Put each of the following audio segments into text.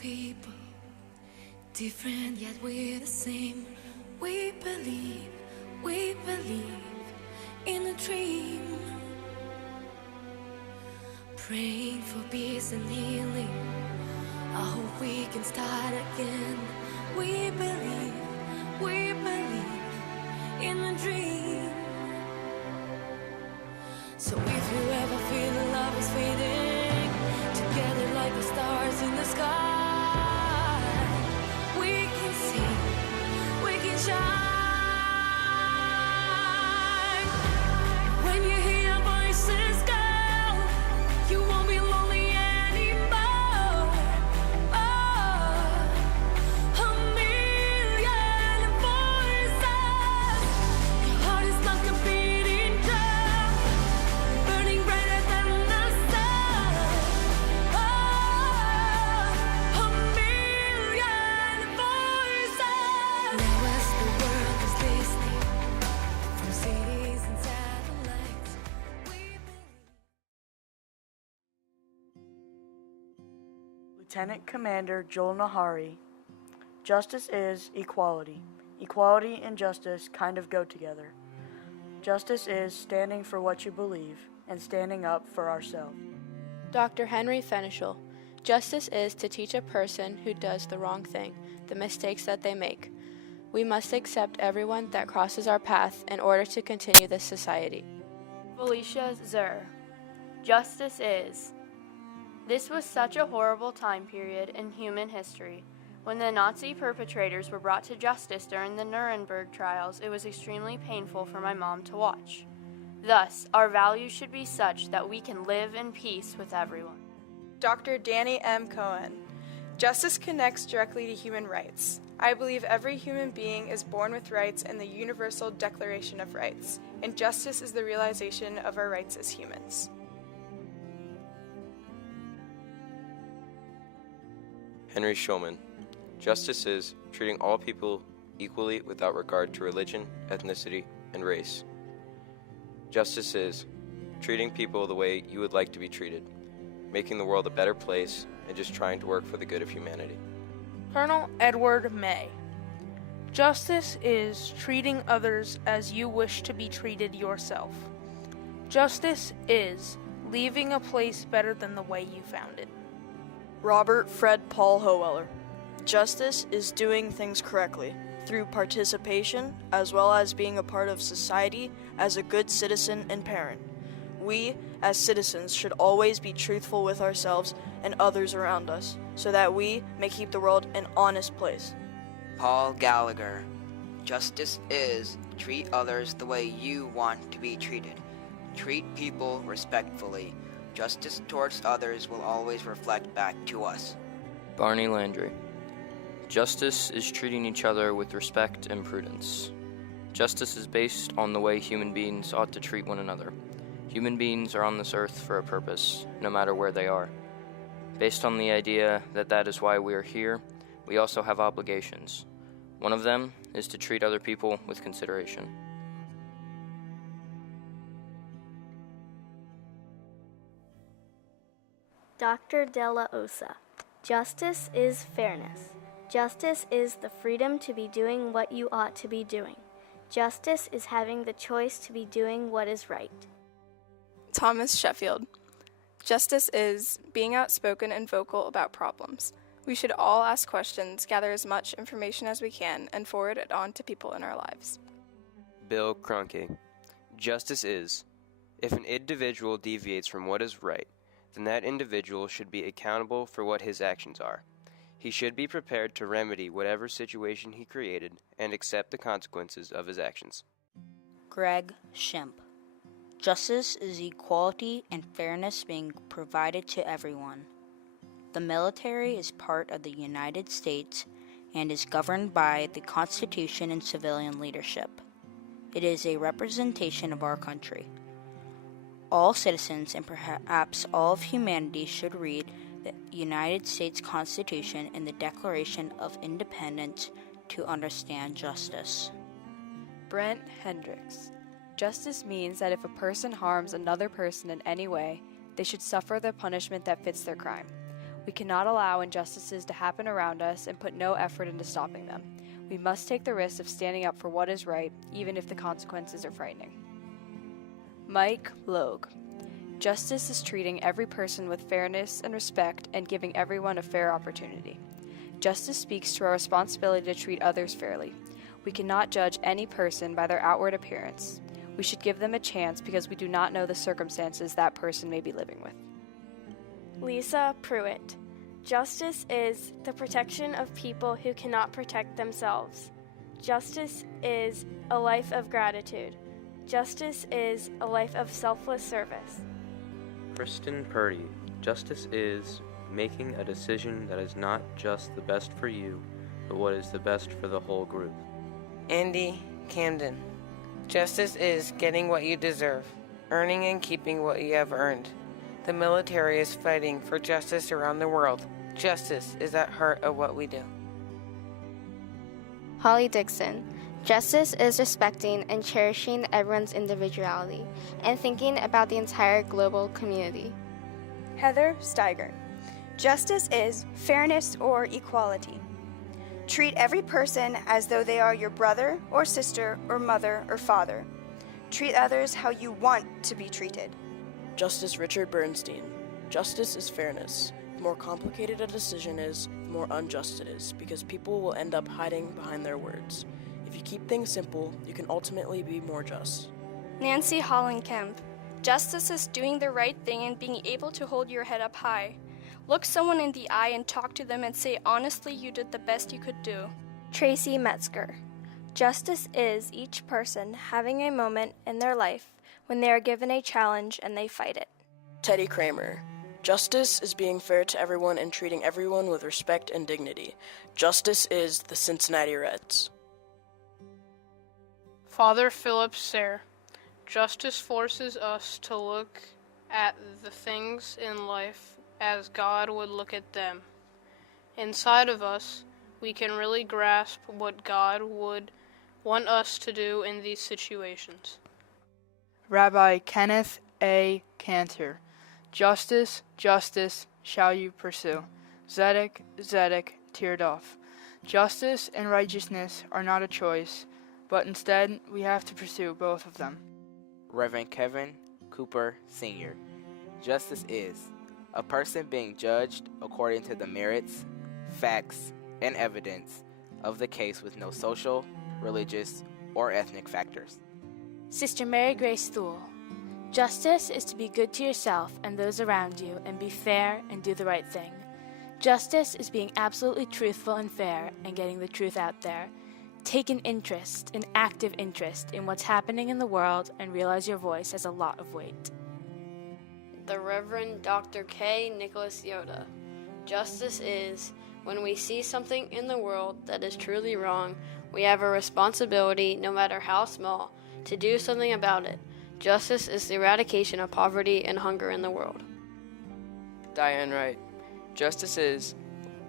people, different yet we're the same. We believe in a dream. Praying for peace and healing. I hope we can start again. We believe in a dream. So if you ever feel the love is fading, together like the stars in the sky, we can see, we can shine. When you hear voices go, you won't be lonely anymore. Oh, a million voices. Your heart is like a beating drum, burning brighter than the sun. Oh, a million voices. Now as the world is listening, from cities and satellites, we believe. Lieutenant Commander Joel Nahari. Justice is equality. Equality and justice kind of go together. Justice is standing for what you believe and standing up for ourselves. Dr. Henry Fenichel. Justice is to teach a person who does the wrong thing the mistakes that they make. We must accept everyone that crosses our path in order to continue this society. Felicia Zur. Justice is. This was such a horrible time period in human history. When the Nazi perpetrators were brought to justice during the Nuremberg trials, it was extremely painful for my mom to watch. Thus, our values should be such that we can live in peace with everyone. Dr. Danny M. Cohen. Justice connects directly to human rights. I believe every human being is born with rights in the Universal Declaration of Rights, and justice is the realization of our rights as humans. Henry Schulman. Justice is treating all people equally without regard to religion, ethnicity, and race. Justice is treating people the way you would like to be treated, making the world a better place, and just trying to work for the good of humanity. Colonel Edward May. Justice is treating others as you wish to be treated yourself. Justice is leaving a place better than the way you found it. Robert Fred Paul Howeller. Justice is doing things correctly through participation as well as being a part of society as a good citizen and parent. We, as citizens, should always be truthful with ourselves and others around us so that we may keep the world an honest place. Paul Gallagher. Justice is treat others the way you want to be treated. Treat people respectfully. Justice towards others will always reflect back to us. Barney Landry. Justice is treating each other with respect and prudence. Justice is based on the way human beings ought to treat one another. Human beings are on this earth for a purpose, no matter where they are. Based on the idea that that is why we are here, we also have obligations. One of them is to treat other people with consideration. Dr. Della Osa. Justice is fairness. Justice is the freedom to be doing what you ought to be doing. Justice is having the choice to be doing what is right. Thomas Sheffield. Justice is being outspoken and vocal about problems. We should all ask questions, gather as much information as we can, and forward it on to people in our lives. Bill Kroenke. Justice is, if an individual deviates from what is right, then that individual should be accountable for what his actions are. He should be prepared to remedy whatever situation he created and accept the consequences of his actions. Greg Shemp. Justice is equality and fairness being provided to everyone. The military is part of the United States and is governed by the Constitution and civilian leadership. It is a representation of our country. All citizens and perhaps all of humanity should read the United States Constitution and the Declaration of Independence to understand justice. Brent Hendricks. Justice means that if a person harms another person in any way, they should suffer the punishment that fits their crime. We cannot allow injustices to happen around us and put no effort into stopping them. We must take the risk of standing up for what is right, even if the consequences are frightening. Mike Logue. Justice is treating every person with fairness and respect and giving everyone a fair opportunity. Justice speaks to our responsibility to treat others fairly. We cannot judge any person by their outward appearance. We should give them a chance because we do not know the circumstances that person may be living with. Lisa Pruitt. Justice is the protection of people who cannot protect themselves. Justice is a life of gratitude. Justice is a life of selfless service. Kristen Purdy. Justice is making a decision that is not just the best for you, but what is the best for the whole group. Andy Camden. Justice is getting what you deserve, earning and keeping what you have earned. The military is fighting for justice around the world. Justice is at heart of what we do. Holly Dixon. Justice is respecting and cherishing everyone's individuality and thinking about the entire global community. Heather Steiger. Justice is fairness or equality. Treat every person as though they are your brother or sister or mother or father. Treat others how you want to be treated. Justice Richard Bernstein. Justice is fairness. The more complicated a decision is, the more unjust it is, because people will end up hiding behind their words. If you keep things simple, you can ultimately be more just. Nancy Hollenkemp. Justice is doing the right thing and being able to hold your head up high. Look someone in the eye and talk to them and say honestly you did the best you could do. Tracy Metzger. Justice is each person having a moment in their life when they are given a challenge and they fight it. Teddy Kramer. Justice is being fair to everyone and treating everyone with respect and dignity. Justice is the Cincinnati Reds. Father Philip Sayre. Justice forces us to look at the things in life as God would look at them. Inside of us, we can really grasp what God would want us to do in these situations. Rabbi Kenneth A. Cantor. Justice, justice shall you pursue. Zedek, Zedek, Tirdoff. Justice and righteousness are not a choice, but instead we have to pursue both of them. Reverend Kevin Cooper Sr. Justice is a person being judged according to the merits, facts, and evidence of the case with no social, religious, or ethnic factors. Sister Mary Grace Thule. Justice is to be good to yourself and those around you and be fair and do the right thing. Justice is being absolutely truthful and fair and getting the truth out there. Take an active interest in what's happening in the world and realize your voice has a lot of weight. The Reverend Dr. K. Nicholas Yoda. Justice is when we see something in the world that is truly wrong, we have a responsibility, no matter how small, to do something about it. Justice is the eradication of poverty and hunger in the world. Diane Wright. Justice is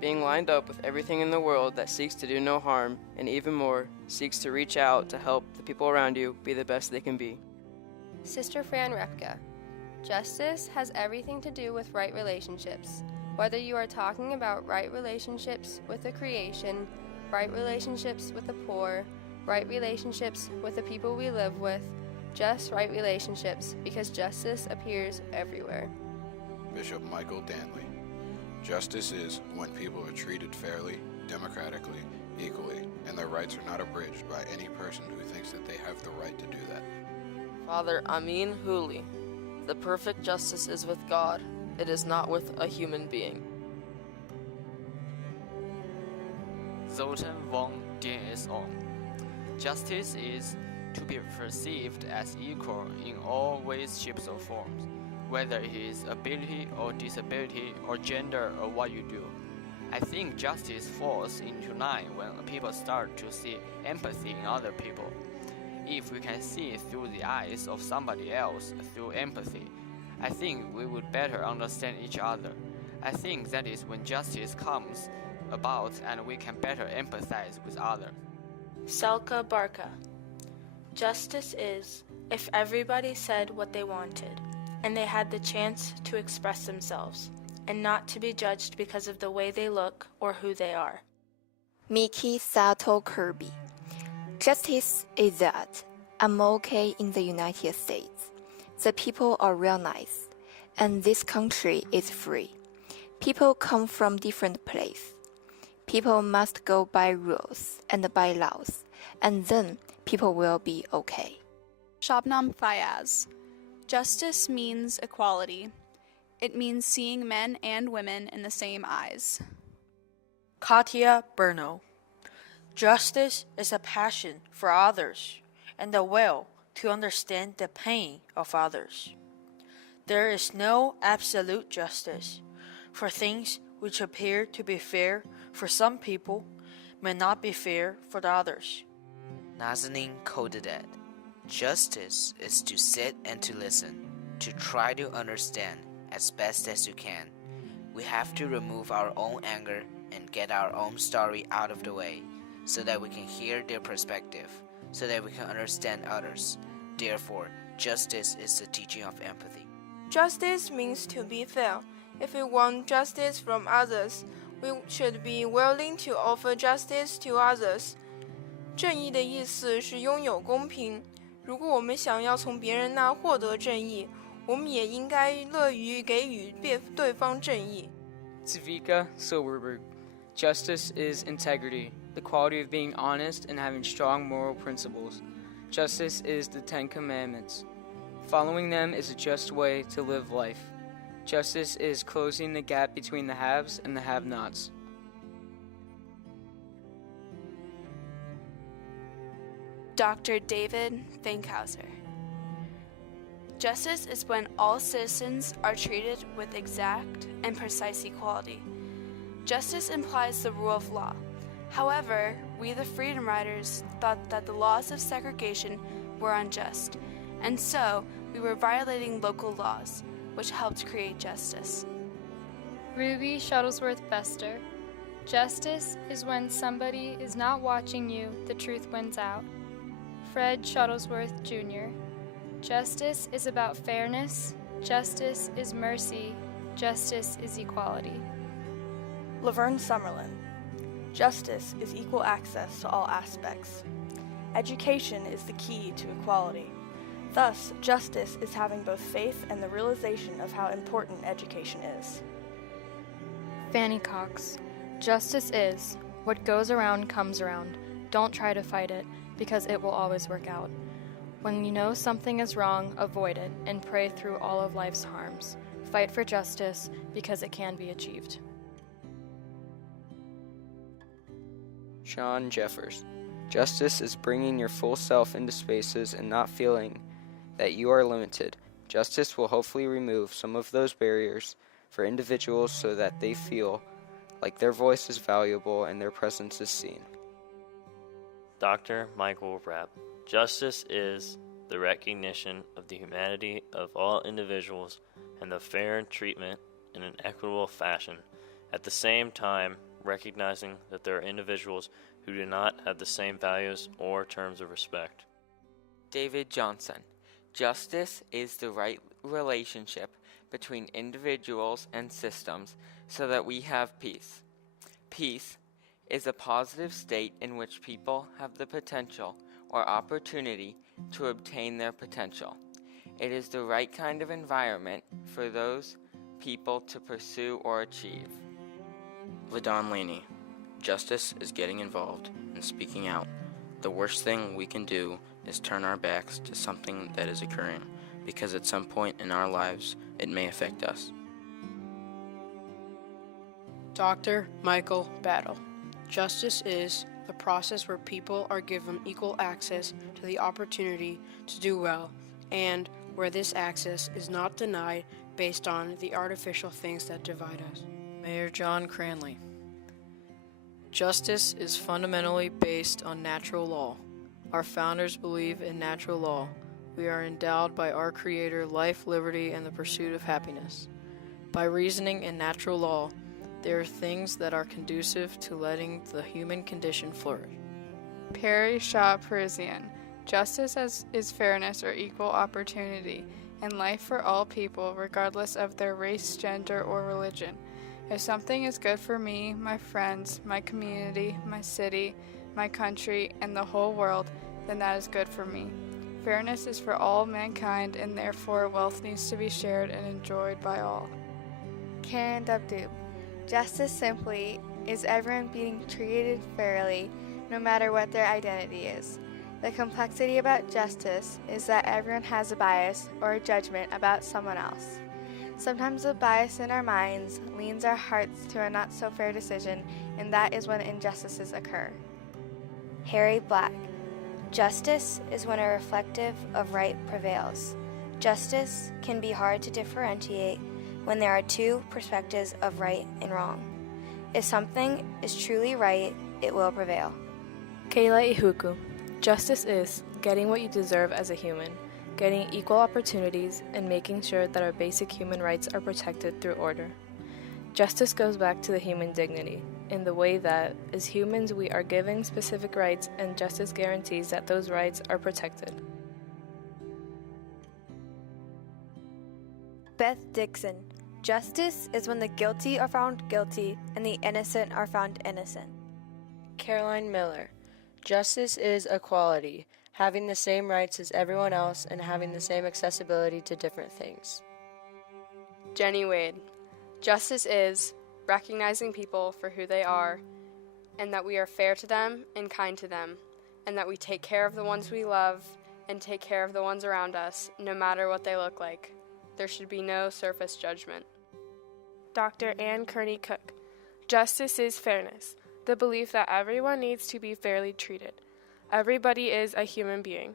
being lined up with everything in the world that seeks to do no harm, and even more, seeks to reach out to help the people around you be the best they can be. Sister Fran Repka. Justice has everything to do with right relationships. Whether you are talking about right relationships with the creation, right relationships with the poor, right relationships with the people we live with, just right relationships, because justice appears everywhere. Bishop Michael Danley. Justice is when people are treated fairly, democratically, equally, and their rights are not abridged by any person who thinks that they have the right to do that. Father Amin Hooley. The perfect justice is with God. It is not with a human being. Zoltan von Dienesong. Justice is to be perceived as equal in all ways, shapes, or forms, whether it is ability or disability or gender or what you do. I think justice falls into line when people start to see empathy in other people. If we can see through the eyes of somebody else through empathy, I think we would better understand each other. I think that is when justice comes about and we can better empathize with others. Selka Barka. Justice is if everybody said what they wanted, and they had the chance to express themselves. and not to be judged because of the way they look or who they are. Mickey Sato Kirby. Justice is that I'm okay in the United States. The people are real nice, and this country is free. People come from different places. People must go by rules and by laws, and then people will be okay. Shabnam Fayaz. Justice means equality. It means seeing men and women in the same eyes. Katya Berno. Justice is a passion for others and the will to understand the pain of others. There is no absolute justice, for things which appear to be fair for some people may not be fair for the others. Nazanin Kodadet. Justice is to sit and to listen, to try to understand as best as you can. We have to remove our own anger and get our own story out of the way, so that we can hear their perspective, so that we can understand others. Therefore, justice is the teaching of empathy. Justice means to be fair. If we want justice from others, we should be willing to offer justice to others. 正义的意思是拥有公平。如果我们想要从别人那获得正义，我们也应该乐于给予对方正义。Zvika Silverberg. Justice is integrity, the quality of being honest and having strong moral principles. Justice is the Ten Commandments. Following them is a just way to live life. Justice is closing the gap between the haves and the have-nots. Dr. David Fankhauser. Justice is when all citizens are treated with exact and precise equality. Justice implies the rule of law. However, we the Freedom Riders thought that the laws of segregation were unjust, and so we were violating local laws, which helped create justice. Ruby Shuttlesworth Bester. Justice is when somebody is not watching you, the truth wins out. Fred Shuttlesworth Jr. Justice is about fairness. Justice is mercy. Justice is equality. Laverne Summerlin. Justice is equal access to all aspects. Education is the key to equality. Thus, justice is having both faith and the realization of how important education is. Fanny Cox. Justice is, what goes around comes around. Don't try to fight it, because it will always work out. When you know something is wrong, avoid it, and pray through all of life's harms. Fight for justice, because it can be achieved. Sean Jeffers. Justice is bringing your full self into spaces and not feeling that you are limited. Justice will hopefully remove some of those barriers for individuals so that they feel like their voice is valuable and their presence is seen. Dr. Michael Rapp. Justice is the recognition of the humanity of all individuals and the fair treatment in an equitable fashion, at the same time recognizing that there are individuals who do not have the same values or terms of respect. David Johnson. Justice is the right relationship between individuals and systems so that we have peace. Peace is a positive state in which people have the potential or opportunity to obtain their potential. It is the right kind of environment for those people to pursue or achieve. Ladon Laney. Justice is getting involved and speaking out. The worst thing we can do is turn our backs to something that is occurring, because at some point in our lives it may affect us. Dr. Michael Battle. Justice is the process where people are given equal access to the opportunity to do well, and where this access is not denied based on the artificial things that divide us. Mayor John Cranley. Justice is fundamentally based on natural law. Our founders believe in natural law. We are endowed by our Creator life, liberty, and the pursuit of happiness. By reasoning in natural law, there are things that are conducive to letting the human condition flourish. Perry Shaw Parisian. Justice is fairness or equal opportunity, and life for all people, regardless of their race, gender, or religion. If something is good for me, my friends, my community, my city, my country, and the whole world, then that is good for me. Fairness is for all mankind, and therefore wealth needs to be shared and enjoyed by all. Karen Dabdoob. Justice simply is everyone being treated fairly, no matter what their identity is. The complexity about justice is that everyone has a bias or a judgment about someone else. Sometimes the bias in our minds leans our hearts to a not-so-fair decision, and that is when injustices occur. Harry Black. Justice is when a reflective of right prevails. Justice can be hard to differentiate when there are two perspectives of right and wrong. If something is truly right, it will prevail. Kayla Ihuku. Justice is getting what you deserve as a human, getting equal opportunities, and making sure that our basic human rights are protected through order. Justice goes back to the human dignity, in the way that, as humans, we are given specific rights, and justice guarantees that those rights are protected. Beth Dixon. Justice is when the guilty are found guilty and the innocent are found innocent. Caroline Miller. Justice is equality, having the same rights as everyone else and having the same accessibility to different things. Jenny Wade. Justice is recognizing people for who they are, and that we are fair to them and kind to them, and that we take care of the ones we love and take care of the ones around us, no matter what they look like. There should be no surface judgment. Dr. Ann Kearney Cook. Justice is fairness, the belief that everyone needs to be fairly treated. Everybody is a human being.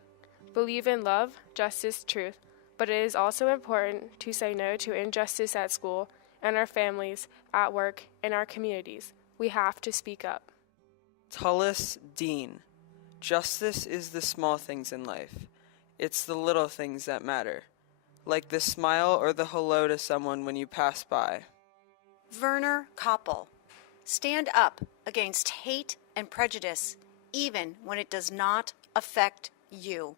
Believe in love, justice, truth, but it is also important to say no to injustice at school, in our families, at work, in our communities. We have to speak up. Tullis Dean. Justice is the small things in life. It's the little things that matter, like the smile or the hello to someone when you pass by. Werner Koppel. Stand up against hate and prejudice, even when it does not affect you.